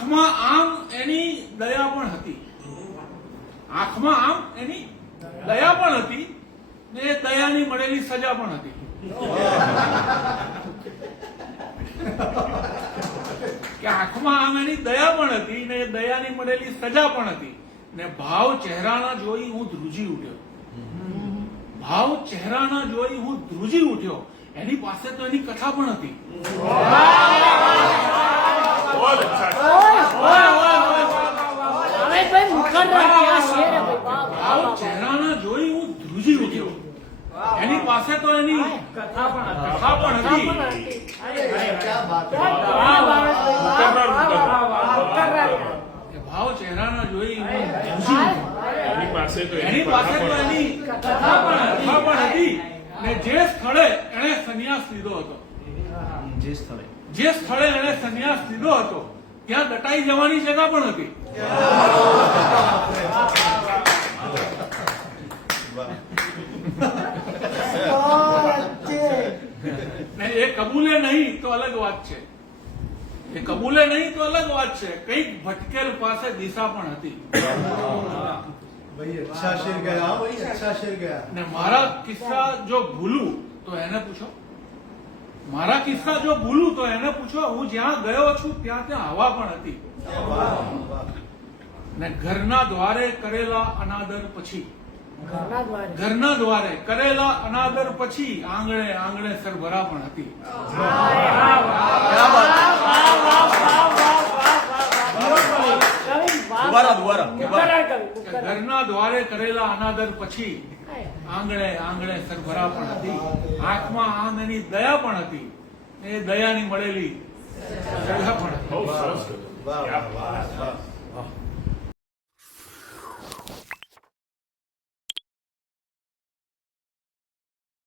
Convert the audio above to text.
આંખમાં આમ એની દયા પણ હતી, આંખમાં આમ એની દયા પણ હતી ને એ દયાની મળેલી સજા પણ હતી. કે આંખમાં આમ એની દયા પણ હતી ને એ દયાની મળેલી સજા પણ હતી ને ભાવ ચહેરાના જોઈ હું ધ્રુજી ઉઠ્યો, ભાવ ચહેરાના જોઈ હું ધ્રુજી ઉઠ્યો. એની પાસે તો એની કથા પણ હતી. ભાવ ચહેરાના જોઈ હું ધ્રુજી ઉઠ્યો. એની પાસે તો એની કથા પણ હતી. ભાવ ચહેરાના જોઈ હું ધ્રુજી ઉઠ્યો. એની પાસે તો એની કથા પણ હતી ને જે સ્થળે એણે સંન્યાસ લીધો હતો, જે સ્થળે એણે સંન્યાસ લીધો હતો ત્યાં દટાઈ જવાની જગા પણ હતી. એ કબૂલે નહીં તો અલગ વાત છે, એ કબૂલે નહીં તો અલગ વાત છે. કઈક ભટકેલ પાસે દિશા પણ હતી. अच्छा शेर गया, अच्छा शेर गया. ને મારા કિસ્સા જો ભૂલું તો એને પૂછો, મારા કિસ્સા જો ભૂલું તો એને પૂછો. હું જ્યાં ગયો છું ત્યાં હવા પણ હતી. ને ઘરના દ્વારે કરેલા અનાદર પછી, ઘરના દ્વારે કરેલા અનાદર પછી આંગણે આંગણે સરભરા પણ હતી. ઘરના દ્વારે કરેલા અનાદર પછી આંગણે આંગણે સરભરા પણ હતી. આંખમાં આમ એની દયા પણ હતી, એ દયાની મળેલી સજા પણ હતી.